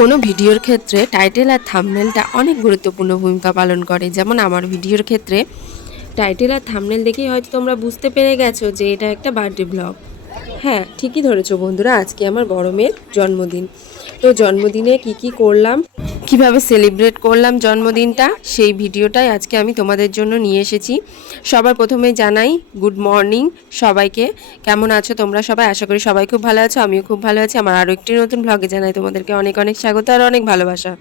কোনো ভিডিওর ক্ষেত্রে টাইটেল আর থামনেলটা অনেক গুরুত্বপূর্ণ ভূমিকা পালন করে। যেমন আমার ভিডিওর ক্ষেত্রে টাইটেল আর থামনেল দেখেই হয়তো তোমরা বুঝতে পেরে গেছো যে এটা একটা বার্থডে ব্লগ। হ্যাঁ ঠিকই ধরেছো বন্ধুরা, আজকে আমার বড় মেয়ের জন্মদিন। তো জন্মদিনে কি কি করলাম? কীভাবে সেলিব্রেট করলাম জন্মদিনটা, সেই ভিডিওটাই আজকে আমি তোমাদের জন্য নিয়ে এসেছি। সবার প্রথমে জানাই গুড মর্নিং সবাইকে। কেমন আছো তোমরা সবাই? আশা করি সবাই খুব ভালো আছো, আমিও খুব ভালো আছি। আমার আরও একটি নতুন ব্লগে জানাই তোমাদেরকে অনেক অনেক স্বাগত আর অনেক ভালোবাসা।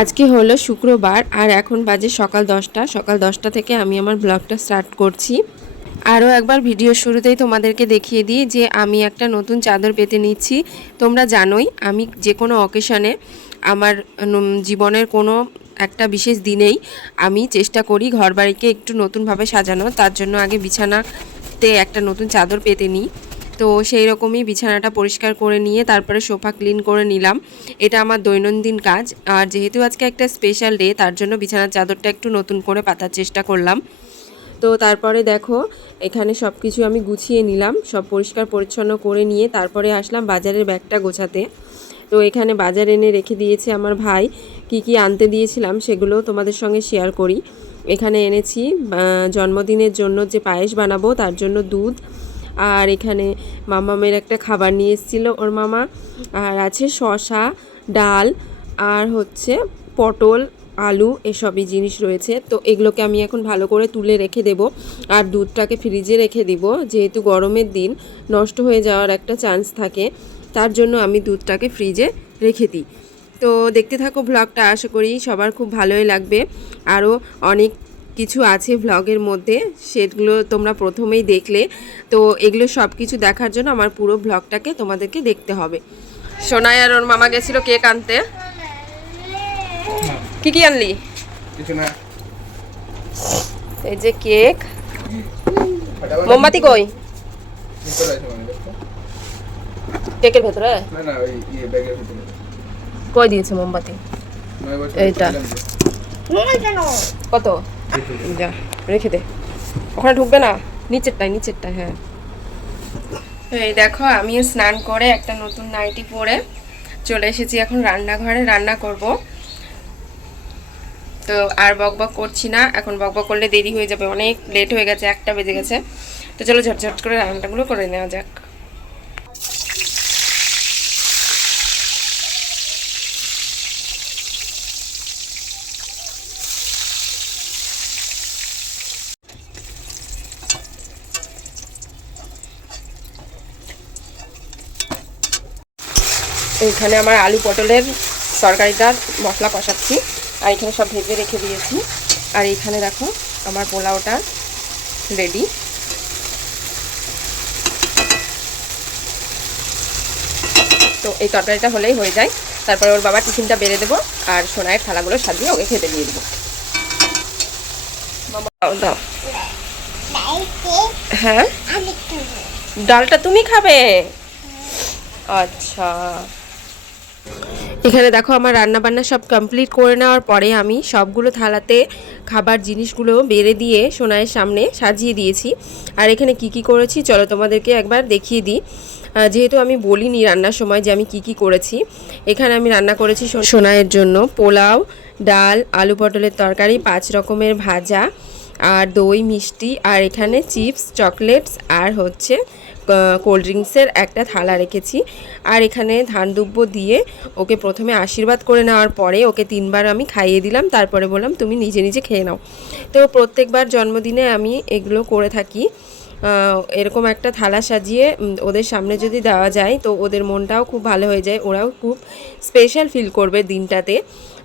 আজকে হলো শুক্রবার আর এখন বাজে সকাল দশটা। সকাল দশটা থেকে আমি আমার ব্লগটা স্টার্ট করছি। আরও একবার ভিডিও শুরুতেই তোমাদেরকে দেখিয়ে দিই যে আমি একটা নতুন চাদর পেতে নিচ্ছি। তোমরা জানোই, আমি যে কোনো অকেশনে আমার জীবনের কোনো একটা বিশেষ দিনেই আমি চেষ্টা করি ঘরবাড়িকে একটু নতুনভাবে সাজানো তার জন্য আগে বিছানাতে একটা নতুন চাদর পেতে নিই। তো সেই রকমই বিছানাটা পরিষ্কার করে নিয়ে তারপরে সোফা ক্লিন করে নিলাম। এটা আমার দৈনন্দিন কাজ। আর যেহেতু আজকে একটা স্পেশাল ডে তার জন্য বিছানার চাদরটা একটু নতুন করে পাতার চেষ্টা করলাম। তো তারপরে দেখো, এখানে সব কিছু আমি গুছিয়ে নিলাম, সব পরিষ্কার পরিচ্ছন্ন করে নিয়ে তারপরে আসলাম বাজারের ব্যাগটা গোছাতে। তো এখানে বাজার এনে রেখে দিয়েছে আমার ভাই, কি কি আনতে দিয়েছিলাম সেগুলো তোমাদের সঙ্গে শেয়ার করি। এখানে এনেছি জন্মদিনের জন্য যে পায়েস বানাবো তার জন্য দুধ, আর এখানে মামামের একটা খাবার নিয়ে এসেছিল ওর মামা, আর আছে শশা ডাল, আর হচ্ছে পটল আলু এসবই জিনিস রয়েছে। তো এগুলোকে আমি এখন ভালো করে তুলে রেখে দেব। আর দুধটাকে ফ্রিজে রেখে দিব। যেহেতু গরমের দিন, নষ্ট হয়ে যাওয়ার একটা চান্স থাকে। তার জন্য আমি দুধটাকে ফ্রিজে রেখে দিই। তো দেখতে থাকো ভ্লগটা আশা করি সবার খুব ভালোই লাগবে। আরও অনেক কিছু আছে ভ্লগের মধ্যে। সেগুলো তোমরা প্রথমেই দেখলে। তো এগুলো সব কিছু দেখার জন্য আমার পুরো ভ্লগটাকে তোমাদেরকে দেখতে হবে। সোনাই আর ওর মামা গেছিল কেক আনতে। কি কি আনলি? কিছু না। এই যে কেক। মোমবাতি কই? ভিতরে আছে মানে দেখো। কেকের ভেতরে? না না ওই ইয়ে ব্যাগের ভিতরে। কই দিয়েছে মোমবাতি? এইটা। কত? যা রেখে দে। ওখানে ঢুকবে না? নিচেরটায় নিচেরটায় হ্যাঁ। এই দেখো আমিও স্নান করে একটা নতুন নাইটি পরে চলে এসেছি এখন রান্নাঘরে। রান্না করব। তো আর বক বক করছি না। এখন বক বক করলে দেরি হয়ে যাবে। অনেক লেট হয়ে গেছে, একটা বেজে গেছে। তো চলো ঝটঝট করে রান্নাগুলো করে নেওয়া যাক। এখানে আমার আলু পটলের তরকারিটার মশলা কষাচ্ছি। আর এখানে সব ভেজে রেখে দিয়েছি। আর এখানে দেখো, আমার পোলাওটা রেডি তো এই তরকারিটা হলেই হয়ে যায়। তারপরে ওর বাবা টিফিনটা বেড়ে দেবো আর সোনায়ের থালাগুলো সাজিয়ে ওকে খেতে দিয়ে দেবো। দাও। হ্যাঁ? ডালটা তুমি খাবে? আচ্ছা। এখানে দেখো আমার রান্না বান্না সব কমপ্লিট করে নেওয়ার পরে আমি সবগুলো থালাতে খাবার জিনিসগুলো বেড়ে দিয়ে সোনায়ের সামনে সাজিয়ে দিয়েছি। আর এখানে কি কি করেছি চলো তোমাদেরকে একবার দেখিয়ে দিই। যেহেতু আমি বলিনি রান্নার সময় যে আমি কি কি করেছি, এখানে আমি রান্না করেছি সোনায়ের জন্য পোলাও, ডাল, আলু পটলের তরকারি, পাঁচ রকমের ভাজা, আর দই, মিষ্টি, আর এখানে চিপস, চকলেটস, আর হচ্ছে কোল্ড ড্রিঙ্কসের একটা থালা রেখেছি। আর এখানে ধান দুব্য দিয়ে ওকে প্রথমে আশীর্বাদ করে নেওয়ার পরে ওকে তিনবার আমি খাইয়ে দিলাম, তারপরে বললাম, তুমি নিজে নিজে খেয়ে নাও। তো প্রত্যেকবার জন্মদিনে আমি এগুলো করে থাকি। এরকম একটা থালা সাজিয়ে ওদের সামনে যদি দেওয়া যায়, তো ওদের মনটাও খুব ভালো হয়ে যায়। ওরাও খুব স্পেশাল ফিল করবে দিনটাতে।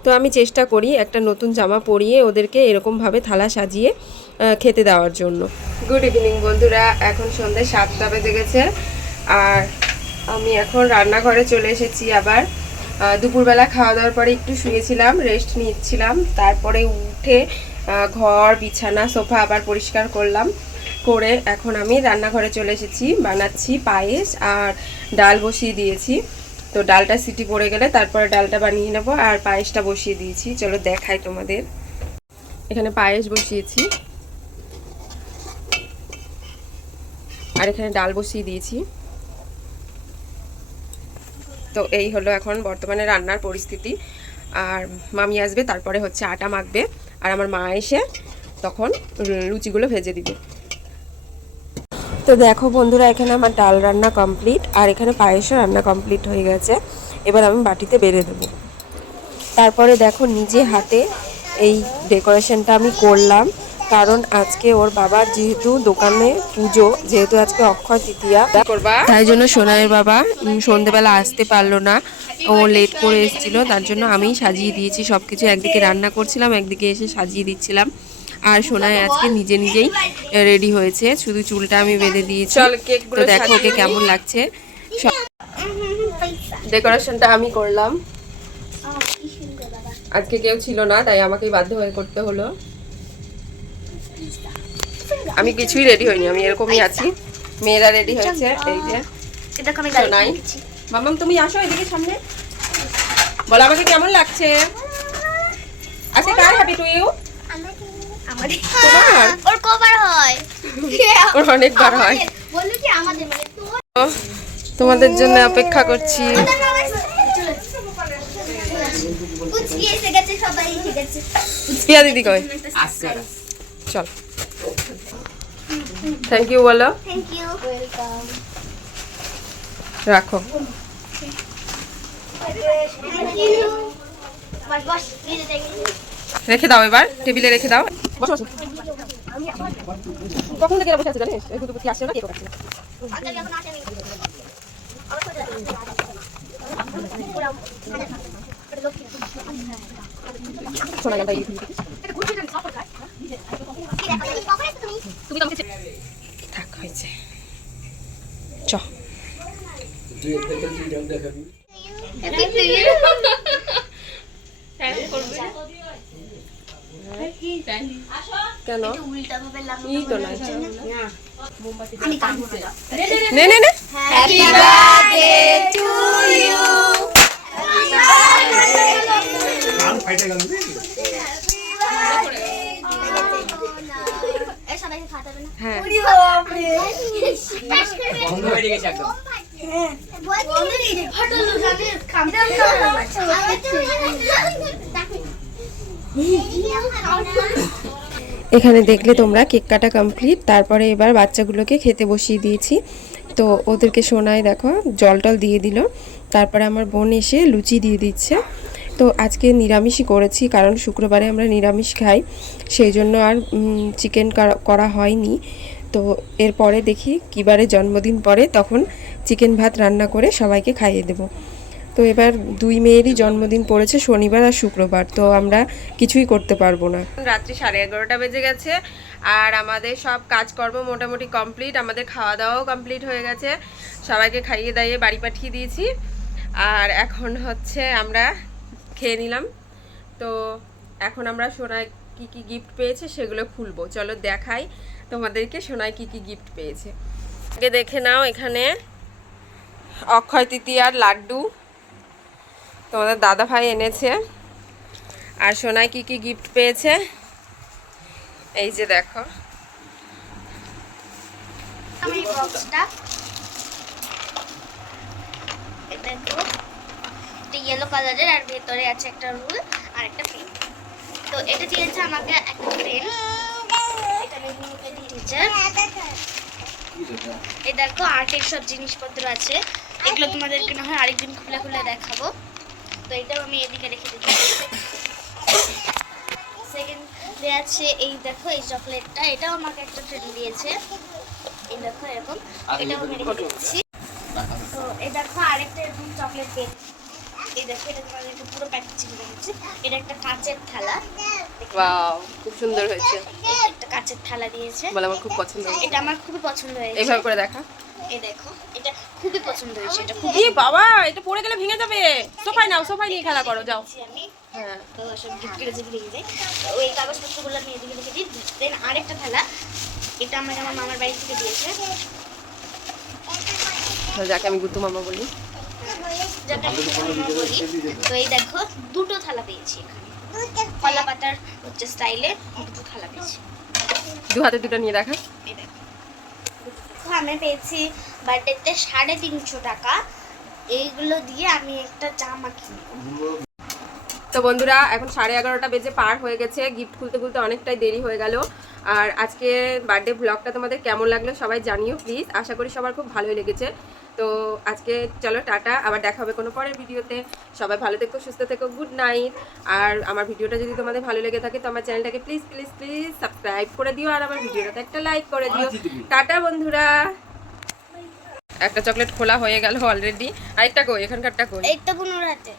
তো আমি চেষ্টা করি একটা নতুন জামা পরিয়ে ওদেরকে এরকমভাবে থালা সাজিয়ে খেতে দেওয়ার জন্য। গুড ইভিনিং বন্ধুরা। এখন সন্ধ্যে সাতটা বেজে গেছে। আর আমি এখন রান্নাঘরে চলে এসেছি আবার। দুপুরবেলা খাওয়া দাওয়ার পরে একটু শুয়েছিলাম রেস্ট নিচ্ছিলাম। তারপরে উঠে ঘর, বিছানা, সোফা আবার পরিষ্কার করলাম। করে এখন আমি রান্নাঘরে চলে এসেছি। বানাচ্ছি পায়েস আর ডাল বসিয়ে দিয়েছি। তো ডালটা সিটি পড়ে গেলে তারপরে ডালটা বানিয়ে নেব আর পায়েসটা বসিয়ে দিয়েছি। চলো দেখাই তোমাদের। এখানে পায়েস বসিয়েছি। আর এখানে ডাল বসিয়ে দিয়েছি। তো এই হলো এখন বর্তমানে রান্নার পরিস্থিতি। আর মামি আসবে, তারপরে হচ্ছে আটা মাখবে। আর আমার মা এসে তখন লুচিগুলো ভেজে দিবে। তো দেখো বন্ধুরা, এখানে আমার ডাল রান্না কমপ্লিট আর এখানে পায়েসও রান্না কমপ্লিট হয়ে গেছে। এবার আমি বাটিতে বেড়ে দেবো। তারপরে দেখো নিজে হাতে এই ডেকোরেশনটা আমি করলাম। কারণ আজকে ওর বাবার যেহেতু দোকানে পুজো, যেহেতু আজকে অক্ষয় তৃতীয়া। তাই জন্য সোনাইয়ের বাবা সন্ধেবেলা আসতে পারল না। ও লেট করে এসেছিল, তার জন্য আমিই সাজিয়ে দিয়েছি সব কিছু একদিকে রান্না করছিলাম, একদিকে এসে সাজিয়ে দিচ্ছিলাম। আর সোনাই আজকে নিজে নিজেই রেডি হয়েছে। শুধু চুলটা আমি বেঁধে দিয়েছি। তো দেখো ওকে কেমন লাগছে। ডেকোরেশনটা আমি করলাম। আজকে কেউ ছিল না তাই আমাকেই বাধ্য হয়ে করতে হলো। আমি কিছুই রেডি হইনি আমি এরকমই আছি। মেয়েরা রেডি হয়েছে এই যে। সোনাই। মামাম তুমি আসো এদিকে সামনে। বলো আমাকে কেমন লাগছে? আচ্ছা কার হ্যাপি টু ইউ ওর কবার হয়। ওর অনেকবার হয়। বলল কি আমাদের মানে তোমাদের জন্য অপেক্ষা করছি। পিয়া দিদি কয় চল থ্যাংক ইউ বলো। থ্যাংক ইউ ওয়েলকাম রাখো। রেখে দাও এবার টেবিলে রেখে দাও। কখন থেকে বসে আছে জানিস? এই দুটো আসছে না কে করছে শোনা গেল তুমি থাক হয়েছে। চ হ্যাপি টু ইউ কেন? উল্টা ই তো নাই নে নে নে। হ্যাপি বার্থডে টু ইউ এই সবাইকে খাটাবে না। হ্যাঁ। বন্ধ হয়ে গেছে একদম। এখানে দেখলে তোমরা কেক কাটা কমপ্লিট তারপরে এবার বাচ্চাগুলোকে খেতে বসিয়ে দিয়েছি। তো ওদেরকে সোনায় দেখো, জল টল দিয়ে দিল। তারপরে আমার বোন এসে লুচি দিয়ে দিচ্ছে। তো আজকে নিরামিষই করেছি, কারণ শুক্রবারে আমরা নিরামিষ খাই। সেই জন্য আর চিকেন করা হয়নি। তো এরপরে দেখি কিবারে জন্মদিন পরে তখন চিকেন ভাত রান্না করে সবাইকে খাইয়ে দেবো। তো এবার দুই মেয়েরই জন্মদিন পড়েছে, শনিবার আর শুক্রবার, তো আমরা কিছুই করতে পারব না। রাত্রি সাড়ে এগারোটা বেজে গেছে, আর আমাদের সব কাজকর্ম মোটামুটি কমপ্লিট, আমাদের খাওয়া দাওয়াও কমপ্লিট হয়ে গেছে। সবাইকে খাইয়ে দাইয়ে বাড়ি পাঠিয়ে দিয়েছি। আর এখন হচ্ছে আমরা খেয়ে নিলাম। তো এখন আমরা সোনায় কি কি গিফট পেয়েছে সেগুলো খুলবো। চলো দেখাই তোমাদেরকে সোনায় কি কি গিফট পেয়েছে। আগে দেখে নাও এখানে অক্ষয় তৃতীয়ার লাড্ডু। তোমাদের দাদা ভাই এনেছে। আর সোনাই কি কি গিফট পেয়েছে? এই যে দেখো। ইয়েলো কালারের আর ভেতরে আছে একটা রুল আর একটা পেন তো এটা দিয়েছে আমাকে একটা পেন এটা এই দেখো, আর্টের সব জিনিসপত্র আছে। এগুলো তোমাদেরকে না হয় আরেকদিন খুলে খুলে দেখাবো। তো এটাও আমি এদিকে রেখে দিচ্ছি। সেকেন্ড আছে এই দেখো এই চকলেটটা। এটাও আমাকে একটা ফ্রেন্ড দিয়েছে। এই দেখো এরকম। এটাও আমি রেখে দিচ্ছি। তো এই দেখো আরেকটা এরকম চকলেট কেক এই দেখো এটা তোমাদেরকে পুরো প্যাকেজিং দেখাচ্ছি এটা একটা কাঁচের থালা। ওয়াও খুব সুন্দর হয়েছে। একটা কাঁচের থালা দিয়েছে। বলে আমার খুব পছন্দ হয়েছে। এটা আমার খুবই পছন্দ হয়েছে। এইভাবে করে দেখা। এই দেখো এটা খুবই পছন্দ হয়েছে এটা খুব ই বাবা এটা পড়ে গেলে ভেঙে যাবে। সোফায় নাও সোফায় নিয়ে খেলা করো যাও। আমি। হ্যাঁ। তো সব যদি ওই কাগজপত্রগুলো আমি এদিকে রেখে দিই। দেন আরেকটা থালা এটা আমাকে আমার মামার বাড়ি থেকে দিয়েছে। যাকে আমি গুতু মামা বলি। যাকে আমি মামা বলি। তো এই দেখো দুটো থালা পেয়েছি এখানে। কলা পাতার হচ্ছে স্টাইলে দুটো থালা পেয়েছি। দু হাতে দুটো নিয়ে দেখা। আমি পেয়েছি বার্থডেতে সাড়ে তিনশো টাকা। এইগুলো দিয়ে আমি একটা জামা কিনবো। তো বন্ধুরা, এখন সাড়ে এগারোটা বেজে পার হয়ে গেছে। গিফট খুলতে খুলতে অনেকটাই দেরি হয়ে গেল। আর আজকে বার্থডে ব্লগটা তোমাদের কেমন লাগল সবাই জানিও প্লিজ আশা করি সবার খুব ভালোই লেগেছে। তো আজকে চলো টাটা আবার দেখা হবে কোনো পরের ভিডিওতে। সবাই ভালো থেকো সুস্থ থেকো গুড নাইট আর আমার ভিডিওটা যদি তোমাদের ভালো লেগে থাকে তো আমার চ্যানেলটাকে প্লিজ প্লিজ প্লিজ সাবস্ক্রাইব করে দিও আর আমার ভিডিওটাতে একটা লাইক করে দিও। টাটা বন্ধুরা। একটা চকলেট খোলা হয়ে গেল অলরেডি আরেকটা কই? এখানকারটা কই? এইটা বুনুর হাতে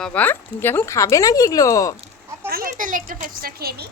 বাবা তুমি কি এখন খাবে নাকি এগুলো? আমি তাহলে একটা পেপসটা খেয়ে নিই।